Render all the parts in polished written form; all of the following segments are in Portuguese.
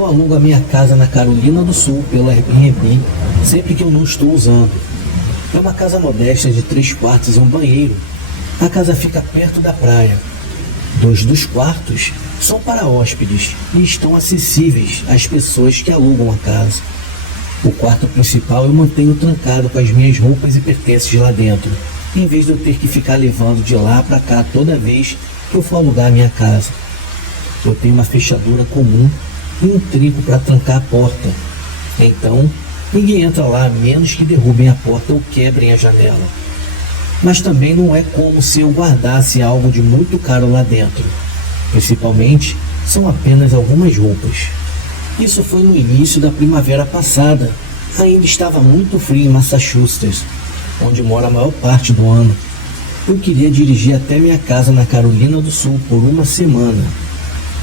Eu alugo a minha casa na Carolina do Sul pelo Airbnb sempre que eu não estou usando. É uma casa modesta de 3 quartos e um banheiro. A casa fica perto da praia. 2 dos quartos são para hóspedes e estão acessíveis às pessoas que alugam a casa. O quarto principal eu mantenho trancado com as minhas roupas e pertences lá dentro, em vez de eu ter que ficar levando de lá para cá toda vez que eu for alugar a minha casa. Eu tenho uma fechadura comum e um trinco para trancar a porta. Então, ninguém entra lá a menos que derrubem a porta ou quebrem a janela. Mas também não é como se eu guardasse algo de muito caro lá dentro. Principalmente, são apenas algumas roupas. Isso foi no início da primavera passada. Ainda estava muito frio em Massachusetts, onde moro a maior parte do ano. Eu queria dirigir até minha casa na Carolina do Sul por uma semana,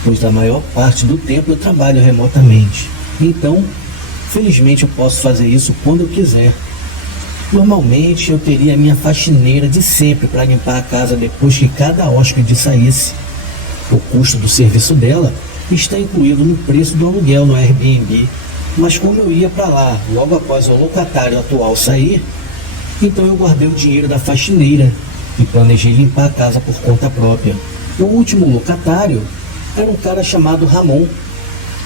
pois a maior parte do tempo eu trabalho remotamente. Então, felizmente eu posso fazer isso quando eu quiser. Normalmente eu teria a minha faxineira de sempre para limpar a casa depois que cada hóspede saísse. O custo do serviço dela está incluído no preço do aluguel no Airbnb, mas como eu ia para lá logo após o locatário atual sair, então eu guardei o dinheiro da faxineira e planejei limpar a casa por conta própria. O último locatário era um cara chamado Ramon,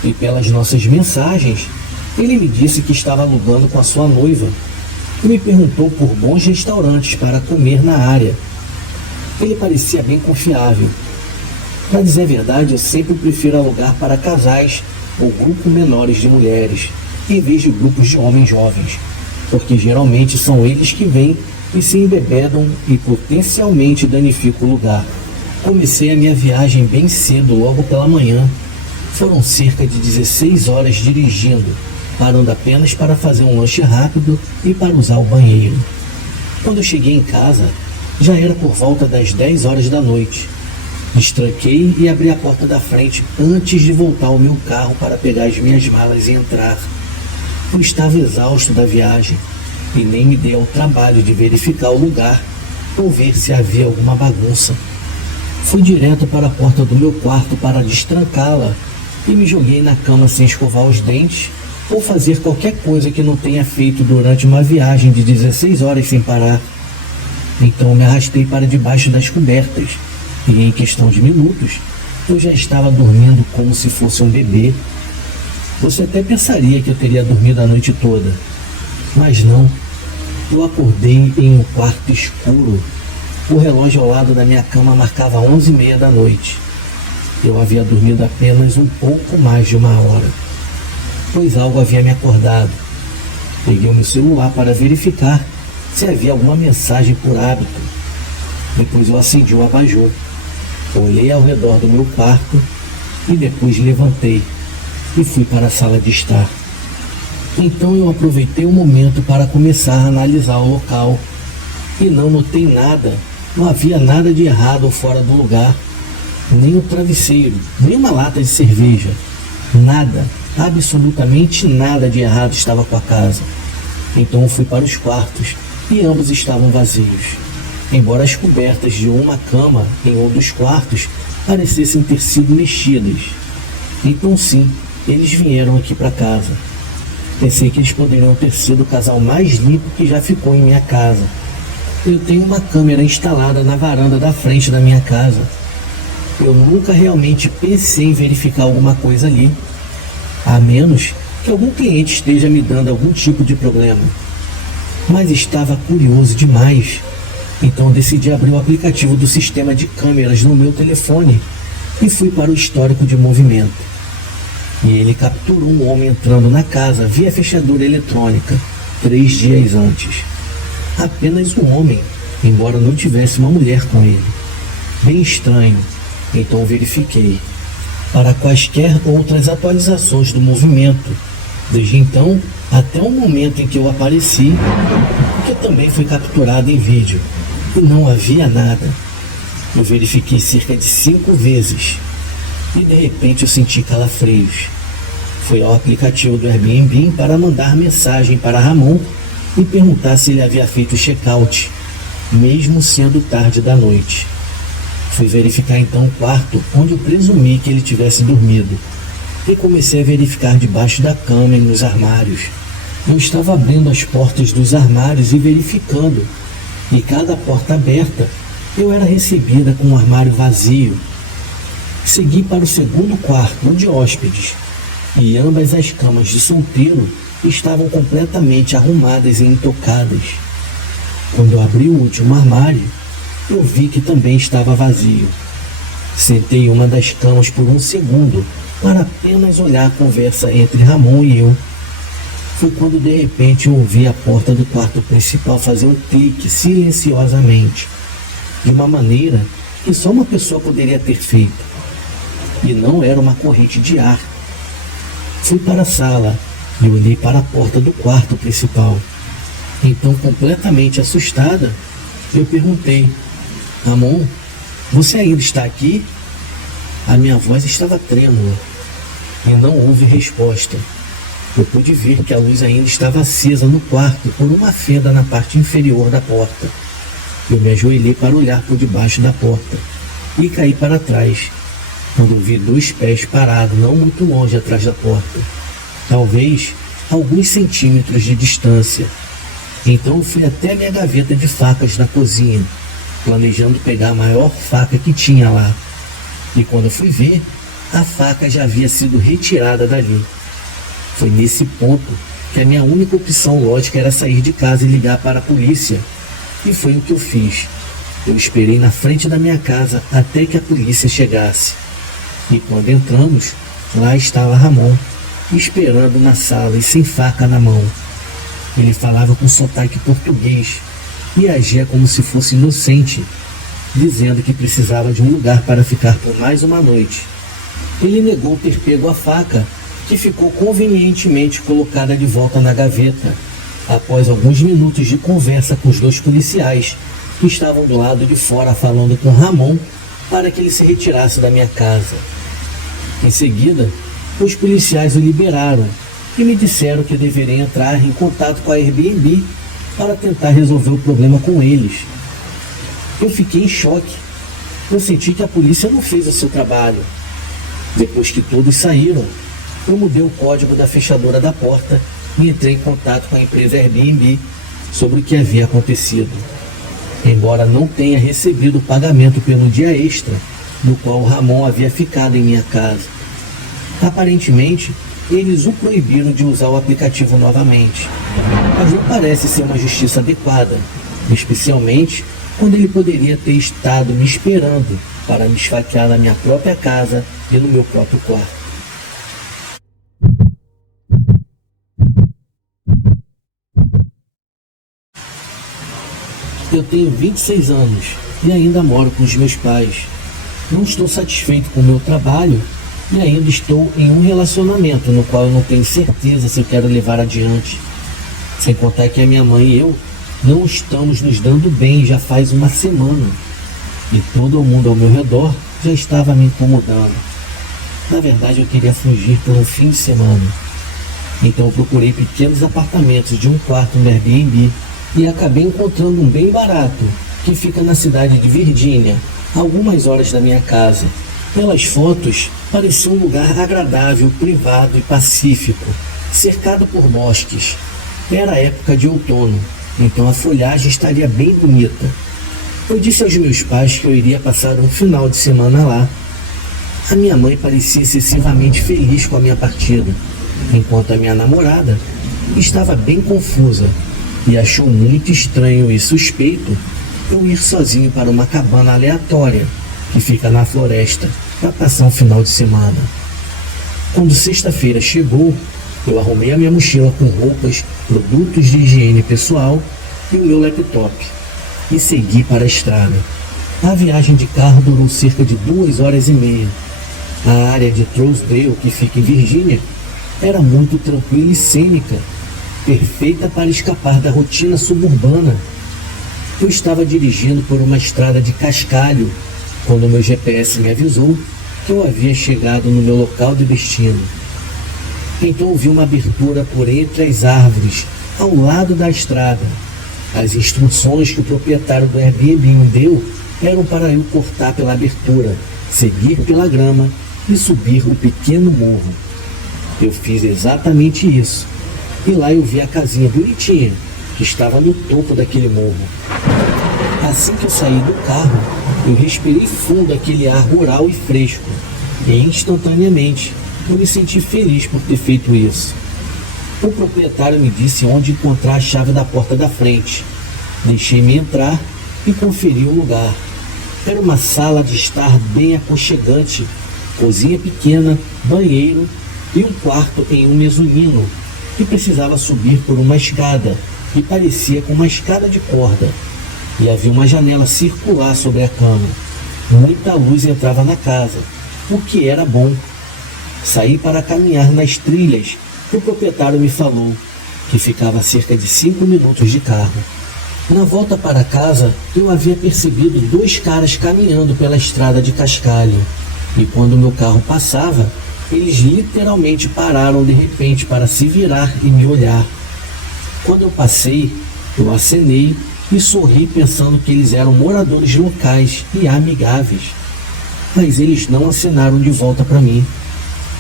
e pelas nossas mensagens, ele me disse que estava alugando com a sua noiva e me perguntou por bons restaurantes para comer na área. Ele parecia bem confiável. Para dizer a verdade, eu sempre prefiro alugar para casais ou grupos menores de mulheres, em vez de grupos de homens jovens, porque geralmente são eles que vêm e se embebedam e potencialmente danificam o lugar. Comecei a minha viagem bem cedo, logo pela manhã. Foram cerca de 16 horas dirigindo, parando apenas para fazer um lanche rápido e para usar o banheiro. Quando eu cheguei em casa, já era por volta das 10 horas da noite. Destranquei e abri a porta da frente antes de voltar ao meu carro para pegar as minhas malas e entrar. Eu estava exausto da viagem e nem me dei ao trabalho de verificar o lugar ou ver se havia alguma bagunça. Fui direto para a porta do meu quarto para destrancá-la e me joguei na cama sem escovar os dentes ou fazer qualquer coisa que não tenha feito durante uma viagem de 16 horas sem parar. Então me arrastei para debaixo das cobertas e em questão de minutos eu já estava dormindo como se fosse um bebê. Você até pensaria que eu teria dormido a noite toda, mas não. Eu acordei em um quarto escuro. O relógio ao lado da minha cama marcava 11h30 da noite. Eu havia dormido apenas um pouco mais de 1 hora, pois algo havia me acordado. Peguei o meu celular para verificar se havia alguma mensagem por hábito. Depois eu acendi o abajur, olhei ao redor do meu quarto e depois levantei e fui para a sala de estar. Então eu aproveitei o momento para começar a analisar o local e não notei nada. Não havia nada de errado ou fora do lugar, nem o travesseiro, nem uma lata de cerveja. Nada, absolutamente nada de errado estava com a casa. Então eu fui para os quartos e ambos estavam vazios, embora as cobertas de uma cama em um dos quartos parecessem ter sido mexidas. Então sim, eles vieram aqui para casa. Pensei que eles poderiam ter sido o casal mais limpo que já ficou em minha casa. Eu tenho uma câmera instalada na varanda da frente da minha casa. Eu nunca realmente pensei em verificar alguma coisa ali, a menos que algum cliente esteja me dando algum tipo de problema. Mas estava curioso demais, então decidi abrir o aplicativo do sistema de câmeras no meu telefone e fui para o histórico de movimento. E ele capturou um homem entrando na casa via fechadura eletrônica 3 dias antes. Apenas um homem, embora não tivesse uma mulher com ele. Bem estranho, então verifiquei. Para quaisquer outras atualizações do movimento, desde então até o momento em que eu apareci, que também foi capturado em vídeo, e não havia nada. Eu verifiquei cerca de 5 vezes, e de repente eu senti calafrios. Fui ao aplicativo do Airbnb para mandar mensagem para Ramon e perguntar se ele havia feito check-out, mesmo sendo tarde da noite. Fui verificar então o quarto onde eu presumi que ele tivesse dormido. e comecei a verificar debaixo da cama e nos armários. Eu estava abrindo as portas dos armários e verificando, e cada porta aberta eu era recebida com um armário vazio. Segui para o segundo quarto, de hóspedes, e ambas as camas de solteiro estavam completamente arrumadas e intocadas. Quando eu abri o último armário, eu vi que também estava vazio. Sentei em uma das camas por um segundo para apenas olhar a conversa entre Ramon e eu. Foi quando de repente eu ouvi a porta do quarto principal fazer um clique silenciosamente, de uma maneira que só uma pessoa poderia ter feito. E não era uma corrente de ar. Fui para a sala e olhei para a porta do quarto principal. Então, completamente assustada, eu perguntei: Ramon, você ainda está aqui? A minha voz estava trêmula e não houve resposta. Eu pude ver que a luz ainda estava acesa no quarto por uma fenda na parte inferior da porta. Eu me ajoelhei para olhar por debaixo da porta e caí para trás, quando vi 2 pés parados não muito longe atrás da porta, talvez alguns centímetros de distância. Então eu fui até a minha gaveta de facas na cozinha, planejando pegar a maior faca que tinha lá. E quando eu fui ver, a faca já havia sido retirada dali. Foi nesse ponto que a minha única opção lógica era sair de casa e ligar para a polícia. E foi o que eu fiz. Eu esperei na frente da minha casa até que a polícia chegasse. E quando entramos, lá estava Ramon, esperando na sala e sem faca na mão. Ele falava com sotaque português e agia como se fosse inocente, dizendo que precisava de um lugar para ficar por mais uma noite. Ele negou ter pego a faca, que ficou convenientemente colocada de volta na gaveta, após alguns minutos de conversa com os 2 policiais, que estavam do lado de fora falando com Ramon para que ele se retirasse da minha casa. Em seguida, os policiais o liberaram e me disseram que eu deveria entrar em contato com a Airbnb para tentar resolver o problema com eles. Eu fiquei em choque. Eu senti que a polícia não fez o seu trabalho. Depois que todos saíram, eu mudei o código da fechadura da porta e entrei em contato com a empresa Airbnb sobre o que havia acontecido. Embora não tenha recebido o pagamento pelo dia extra, no qual o Ramon havia ficado em minha casa. Aparentemente, eles o proibiram de usar o aplicativo novamente. Mas não parece ser uma justiça adequada, especialmente quando ele poderia ter estado me esperando para me esfaquear na minha própria casa e no meu próprio quarto. Eu tenho 26 anos e ainda moro com os meus pais. Não estou satisfeito com o meu trabalho e ainda estou em um relacionamento no qual eu não tenho certeza se eu quero levar adiante. Sem contar que a minha mãe e eu não estamos nos dando bem já faz uma semana. E todo mundo ao meu redor já estava me incomodando. Na verdade, eu queria fugir por um fim de semana. Então eu procurei pequenos apartamentos de um quarto no Airbnb e acabei encontrando um bem barato, que fica na cidade de Virgínia, a algumas horas da minha casa. Pelas fotos, parecia um lugar agradável, privado e pacífico, cercado por bosques. Era a época de outono, então a folhagem estaria bem bonita. Eu disse aos meus pais que eu iria passar um final de semana lá. A minha mãe parecia excessivamente feliz com a minha partida, enquanto a minha namorada estava bem confusa e achou muito estranho e suspeito eu ir sozinho para uma cabana aleatória que fica na floresta para passar um final de semana. Quando sexta-feira chegou, eu arrumei a minha mochila com roupas, produtos de higiene pessoal e o meu laptop e segui para a estrada. A viagem de carro durou cerca de 2 horas e meia. A área de Trousdale, que fica em Virgínia, era muito tranquila e cênica, perfeita para escapar da rotina suburbana. Eu estava dirigindo por uma estrada de cascalho quando o meu GPS me avisou que eu havia chegado no meu local de destino. Então ouvi uma abertura por entre as árvores, ao lado da estrada. As instruções que o proprietário do Airbnb me deu eram para eu cortar pela abertura, seguir pela grama e subir o pequeno morro. Eu fiz exatamente isso. E lá eu vi a casinha bonitinha, que estava no topo daquele morro. Assim que eu saí do carro, eu respirei fundo aquele ar rural e fresco. E instantaneamente, eu me senti feliz por ter feito isso. O proprietário me disse onde encontrar a chave da porta da frente. Deixei-me entrar e conferi o lugar. Era uma sala de estar bem aconchegante, cozinha pequena, banheiro e um quarto em um mezanino, que precisava subir por uma escada, que parecia com uma escada de corda. E havia uma janela circular sobre a cama. Muita luz entrava na casa, o que era bom. Saí para caminhar nas trilhas que o proprietário me falou, que ficava a cerca de 5 minutos de carro. Na volta para casa, eu havia percebido 2 caras caminhando pela estrada de cascalho. E quando meu carro passava, eles literalmente pararam de repente para se virar e me olhar. Quando eu passei, eu acenei e sorri pensando que eles eram moradores locais e amigáveis. Mas eles não acenaram de volta para mim.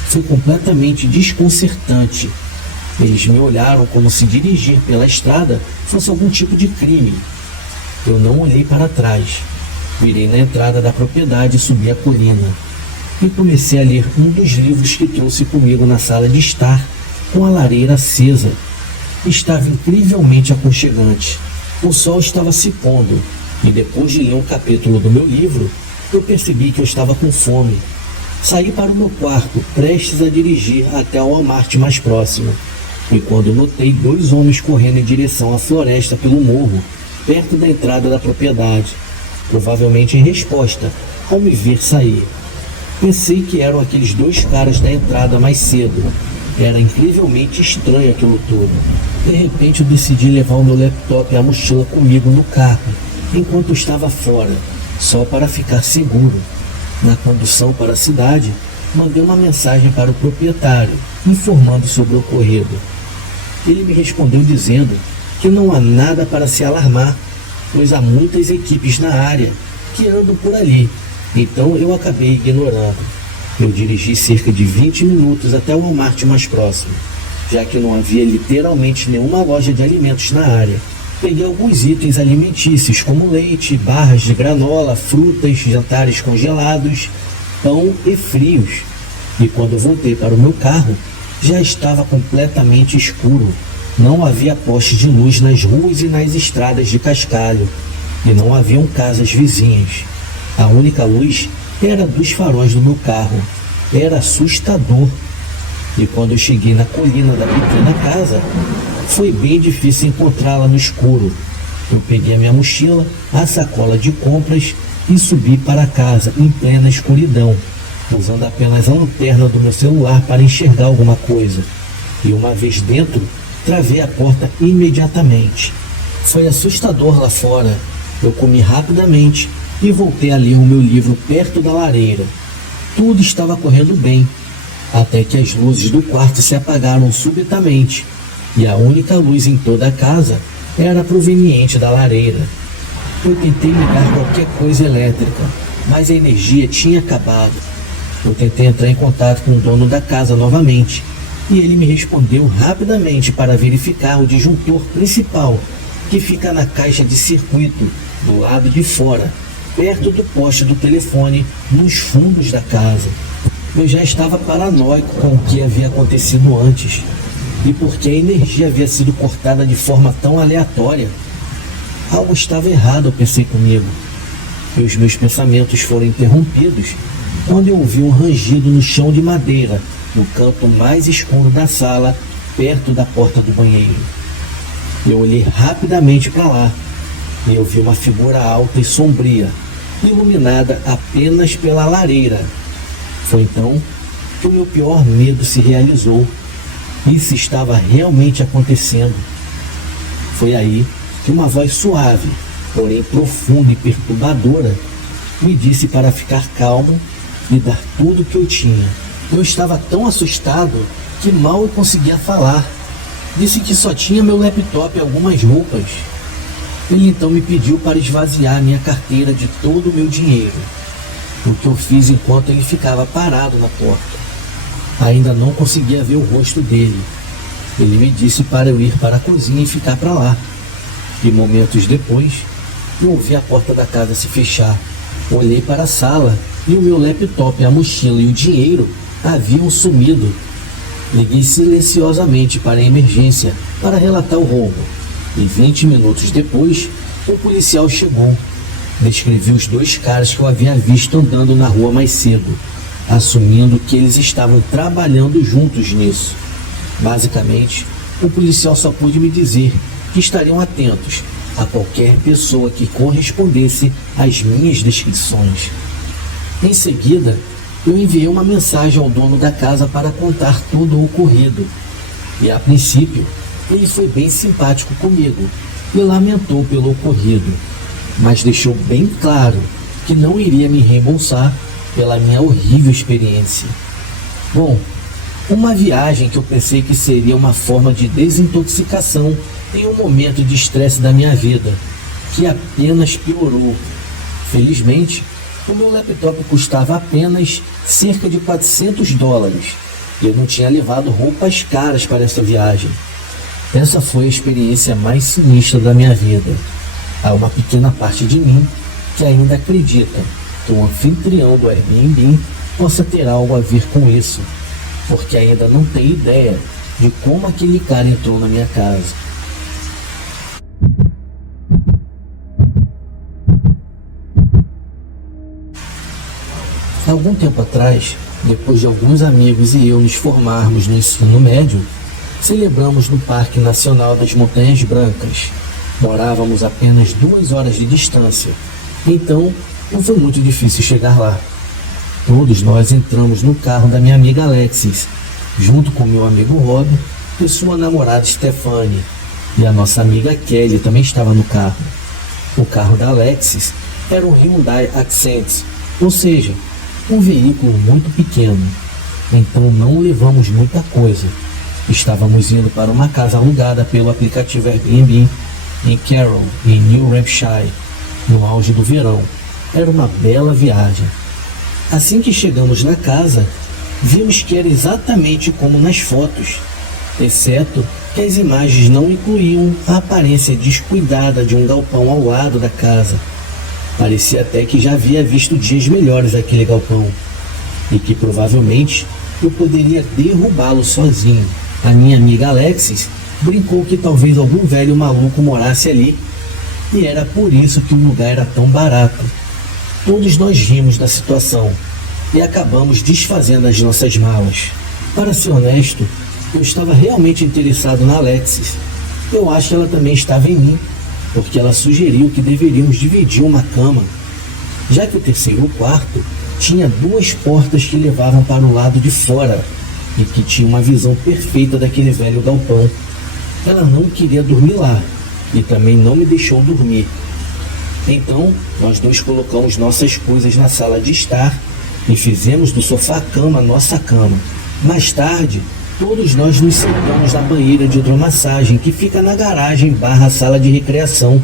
Foi completamente desconcertante. Eles me olharam como se dirigir pela estrada fosse algum tipo de crime. Eu não olhei para trás. Virei na entrada da propriedade e subi a colina. E comecei a ler um dos livros que trouxe comigo na sala de estar, com a lareira acesa. Estava incrivelmente aconchegante. O sol estava se pondo, e depois de ler um capítulo do meu livro, eu percebi que eu estava com fome. Saí para o meu quarto, prestes a dirigir até ao Walmart mais próximo. E quando notei 2 homens correndo em direção à floresta pelo morro, perto da entrada da propriedade, provavelmente em resposta ao me ver sair. Pensei que eram aqueles 2 caras da entrada mais cedo. Era incrivelmente estranho aquilo tudo. De repente eu decidi levar o meu laptop e a mochila comigo no carro, enquanto eu estava fora, só para ficar seguro. Na condução para a cidade, mandei uma mensagem para o proprietário, informando sobre o ocorrido. Ele me respondeu dizendo que não há nada para se alarmar, pois há muitas equipes na área que andam por ali, então eu acabei ignorando. Eu dirigi cerca de 20 minutos até o Walmart mais próximo, já que não havia literalmente nenhuma loja de alimentos na área. Peguei alguns itens alimentícios, como leite, barras de granola, frutas, jantares congelados, pão e frios. E quando voltei para o meu carro, já estava completamente escuro. Não havia poste de luz nas ruas e nas estradas de cascalho, e não haviam casas vizinhas. A única luz era dos faróis do meu carro. Era assustador. E quando eu cheguei na colina da pequena casa, foi bem difícil encontrá-la no escuro. Eu peguei a minha mochila, a sacola de compras e subi para casa em plena escuridão, usando apenas a lanterna do meu celular para enxergar alguma coisa. E uma vez dentro, travei a porta imediatamente. Foi assustador lá fora. Eu comi rapidamente e voltei a ler o meu livro perto da lareira. Tudo estava correndo bem, até que as luzes do quarto se apagaram subitamente, e a única luz em toda a casa era proveniente da lareira. Eu tentei ligar qualquer coisa elétrica, mas a energia tinha acabado. Eu tentei entrar em contato com o dono da casa novamente, e ele me respondeu rapidamente para verificar o disjuntor principal, que fica na caixa de circuito, do lado de fora, perto do poste do telefone, nos fundos da casa. Eu já estava paranoico com o que havia acontecido antes, e porque a energia havia sido cortada de forma tão aleatória. Algo estava errado, eu pensei comigo. E os meus pensamentos foram interrompidos quando eu ouvi um rangido no chão de madeira, no canto mais escuro da sala, perto da porta do banheiro. Eu olhei rapidamente para lá, e eu vi uma figura alta e sombria, iluminada apenas pela lareira. Foi então que o meu pior medo se realizou. Isso estava realmente acontecendo. Foi aí que uma voz suave, porém profunda e perturbadora, me disse para ficar calmo e dar tudo o que eu tinha. Eu estava tão assustado que mal eu conseguia falar. Disse que só tinha meu laptop e algumas roupas. Ele então me pediu para esvaziar minha carteira de todo o meu dinheiro, o que eu fiz enquanto ele ficava parado na porta. Ainda não conseguia ver o rosto dele. Ele me disse para eu ir para a cozinha e ficar para lá. E momentos depois, eu ouvi a porta da casa se fechar. Olhei para a sala e o meu laptop, a mochila e o dinheiro haviam sumido. Liguei silenciosamente para a emergência para relatar o roubo. E 20 minutos depois, o policial chegou. Descrevi os dois caras que eu havia visto andando na rua mais cedo, assumindo que eles estavam trabalhando juntos nisso. Basicamente, o policial só pôde me dizer que estariam atentos a qualquer pessoa que correspondesse às minhas descrições. Em seguida, eu enviei uma mensagem ao dono da casa para contar tudo o ocorrido. E a princípio, ele foi bem simpático comigo e lamentou pelo ocorrido, mas deixou bem claro que não iria me reembolsar pela minha horrível experiência. Bom, uma viagem que eu pensei que seria uma forma de desintoxicação em um momento de estresse da minha vida, que apenas piorou. Felizmente, o meu laptop custava apenas cerca de $400 e eu não tinha levado roupas caras para essa viagem. Essa foi a experiência mais sinistra da minha vida. Há uma pequena parte de mim que ainda acredita que o anfitrião do Airbnb possa ter algo a ver com isso, porque ainda não tenho ideia de como aquele cara entrou na minha casa. Algum tempo atrás, depois de alguns amigos e eu nos formarmos no ensino médio, celebramos no Parque Nacional das Montanhas Brancas. Morávamos apenas 2 horas de distância, então não foi muito difícil chegar lá. Todos nós entramos no carro da minha amiga Alexis, junto com meu amigo Rob e sua namorada Stephanie, e a nossa amiga Kelly também estava no carro. O carro da Alexis era um Hyundai Accent, ou seja, um veículo muito pequeno, então não levamos muita coisa. Estávamos indo para uma casa alugada pelo aplicativo Airbnb em Carroll, em New Hampshire, no auge do verão. Era uma bela viagem. Assim que chegamos na casa, vimos que era exatamente como nas fotos, exceto que as imagens não incluíam a aparência descuidada de um galpão ao lado da casa. Parecia até que já havia visto dias melhores aquele galpão, e que provavelmente eu poderia derrubá-lo sozinho. A minha amiga Alexis brincou que talvez algum velho maluco morasse ali, e era por isso que o lugar era tão barato. Todos nós rimos da situação e acabamos desfazendo as nossas malas. Para ser honesto, eu estava realmente interessado na Alexis. Eu acho que ela também estava em mim, porque ela sugeriu que deveríamos dividir uma cama, já que o terceiro quarto tinha 2 portas que levavam para o lado de fora e que tinha uma visão perfeita daquele velho galpão. Ela não queria dormir lá e também não me deixou dormir. Então, nós dois colocamos nossas coisas na sala de estar e fizemos do sofá-cama nossa cama. Mais tarde, todos nós nos sentamos na banheira de hidromassagem que fica na garagem / sala de recreação.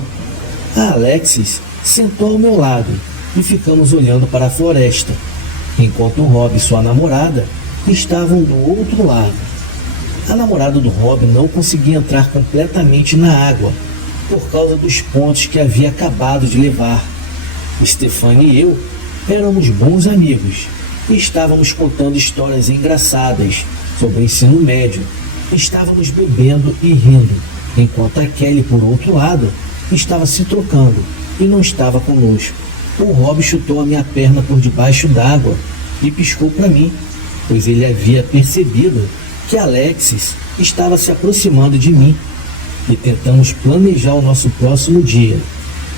A Alexis sentou ao meu lado e ficamos olhando para a floresta, enquanto o Rob e sua namorada estavam do outro lado. A namorada do Rob não conseguia entrar completamente na água por causa dos pontos que havia acabado de levar. Stephanie e eu éramos bons amigos e estávamos contando histórias engraçadas sobre o ensino médio. Estávamos bebendo e rindo, enquanto a Kelly, por outro lado, estava se trocando e não estava conosco. O Rob chutou a minha perna por debaixo d'água e piscou para mim, pois ele havia percebido que Alexis estava se aproximando de mim. E tentamos planejar o nosso próximo dia.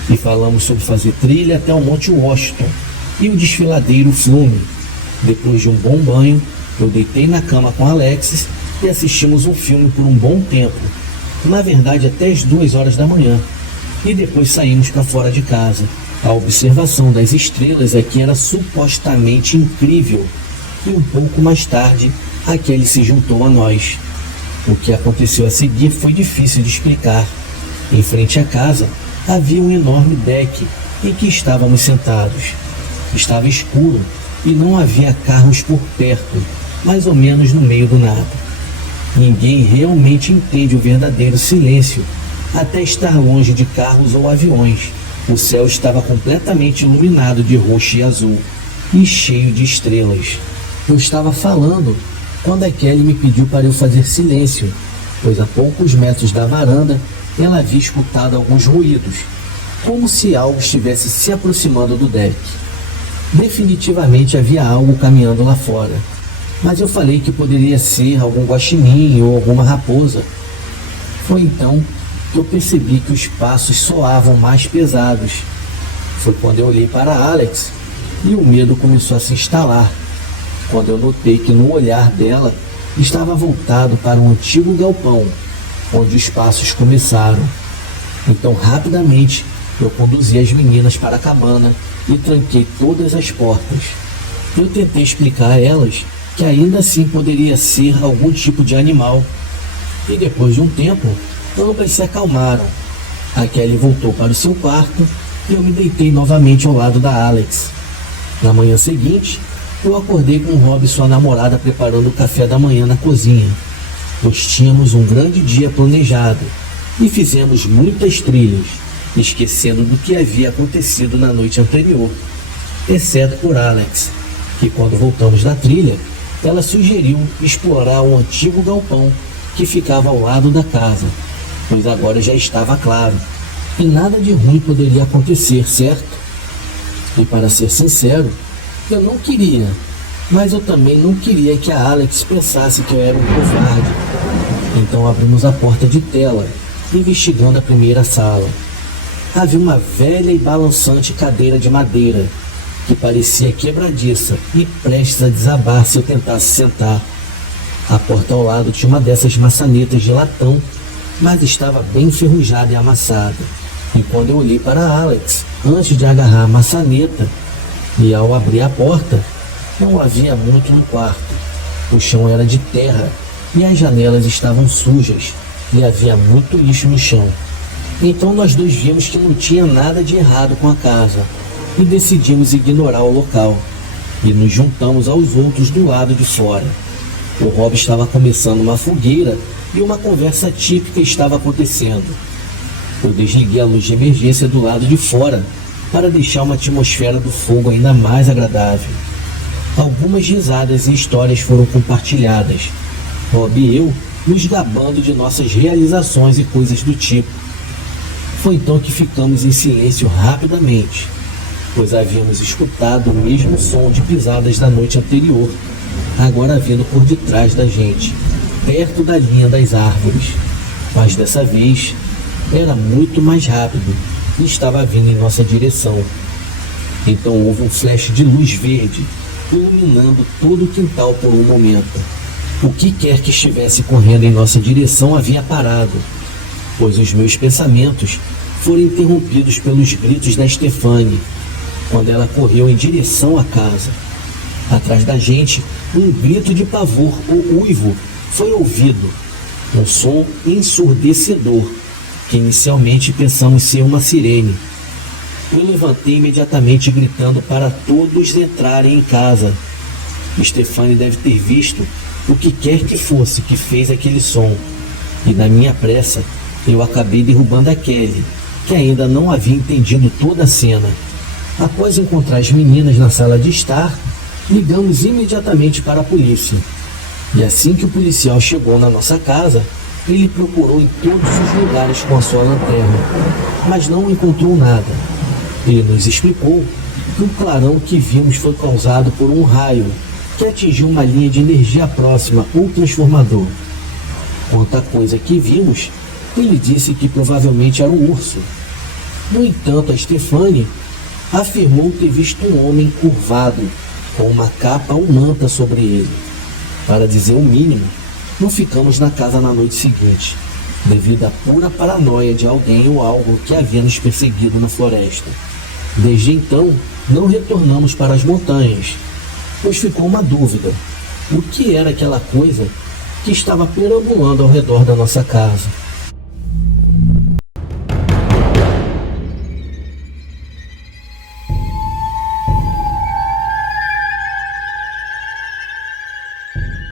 E falamos sobre fazer trilha até o Monte Washington e o desfiladeiro Flume. Depois de um bom banho, eu deitei na cama com Alexis e assistimos um filme por um bom tempo. Na verdade, até as 2 horas da manhã. E depois saímos para fora de casa. A observação das estrelas aqui era supostamente incrível. E um pouco mais tarde, a Kelly se juntou a nós. O que aconteceu a seguir foi difícil de explicar. Em frente à casa, havia um enorme deck em que estávamos sentados. Estava escuro e não havia carros por perto, mais ou menos no meio do nada. Ninguém realmente entende o verdadeiro silêncio até estar longe de carros ou aviões. O céu estava completamente iluminado de roxo e azul e cheio de estrelas. Eu estava falando quando a Kelly me pediu para eu fazer silêncio, pois a poucos metros da varanda ela havia escutado alguns ruídos, como se algo estivesse se aproximando do deck. Definitivamente havia algo caminhando lá fora, mas eu falei que poderia ser algum guaxinim ou alguma raposa. Foi então que eu percebi que os passos soavam mais pesados. Foi quando eu olhei para Alex e o medo começou a se instalar, quando eu notei que no olhar dela estava voltado para um antigo galpão, onde os passos começaram. Então rapidamente eu conduzi as meninas para a cabana e tranquei todas as portas. Eu tentei explicar a elas que ainda assim poderia ser algum tipo de animal. E depois de um tempo, ambas se acalmaram. A Kelly voltou para o seu quarto e eu me deitei novamente ao lado da Alex. Na manhã seguinte, eu acordei com o Rob e sua namorada preparando o café da manhã na cozinha. Nós tínhamos um grande dia planejado e fizemos muitas trilhas, esquecendo do que havia acontecido na noite anterior, exceto por Alex, que quando voltamos da trilha, ela sugeriu explorar um antigo galpão que ficava ao lado da casa, pois agora já estava claro, e nada de ruim poderia acontecer, certo? E para ser sincero, eu não queria, mas eu também não queria que a Alex pensasse que eu era um covarde. Então abrimos a porta de tela, investigando a primeira sala. Havia uma velha e balançante cadeira de madeira, que parecia quebradiça e prestes a desabar se eu tentasse sentar. A porta ao lado tinha uma dessas maçanetas de latão, mas estava bem enferrujada e amassada. E quando eu olhei para Alex, antes de agarrar a maçaneta, e ao abrir a porta, não havia muito no quarto. O chão era de terra e as janelas estavam sujas e havia muito lixo no chão. Então nós dois vimos que não tinha nada de errado com a casa e decidimos ignorar o local e nos juntamos aos outros do lado de fora. O Rob estava começando uma fogueira e uma conversa típica estava acontecendo. Eu desliguei a luz de emergência do lado de fora para deixar uma atmosfera do fogo ainda mais agradável. Algumas risadas e histórias foram compartilhadas, Rob e eu nos gabando de nossas realizações e coisas do tipo. Foi então que ficamos em silêncio rapidamente, pois havíamos escutado o mesmo som de pisadas da noite anterior, agora vindo por detrás da gente, perto da linha das árvores. Mas dessa vez era muito mais rápido e estava vindo em nossa direção. Então houve um flash de luz verde, iluminando todo o quintal por um momento. O que quer que estivesse correndo em nossa direção havia parado, pois os meus pensamentos foram interrompidos pelos gritos da Stefanie, quando ela correu em direção à casa. Atrás da gente, um grito de pavor ou uivo foi ouvido, um som ensurdecedor, que inicialmente pensamos ser uma sirene. Eu levantei imediatamente gritando para todos entrarem em casa. Stefanie deve ter visto o que quer que fosse que fez aquele som, e na minha pressa eu acabei derrubando a Kelly, que ainda não havia entendido toda a cena. Após encontrar as meninas na sala de estar, ligamos imediatamente para a polícia. E assim que o policial chegou na nossa casa, ele procurou em todos os lugares com a sua lanterna, mas não encontrou nada. Ele nos explicou que o clarão que vimos foi causado por um raio que atingiu uma linha de energia próxima ou transformador. Quanto à coisa que vimos, ele disse que provavelmente era um urso. No entanto, a Stefanie afirmou ter visto um homem curvado, com uma capa ou manta sobre ele. Para dizer o mínimo, não ficamos na casa na noite seguinte, devido à pura paranoia de alguém ou algo que havia nos perseguido na floresta. Desde então, não retornamos para as montanhas, pois ficou uma dúvida: o que era aquela coisa que estava perambulando ao redor da nossa casa?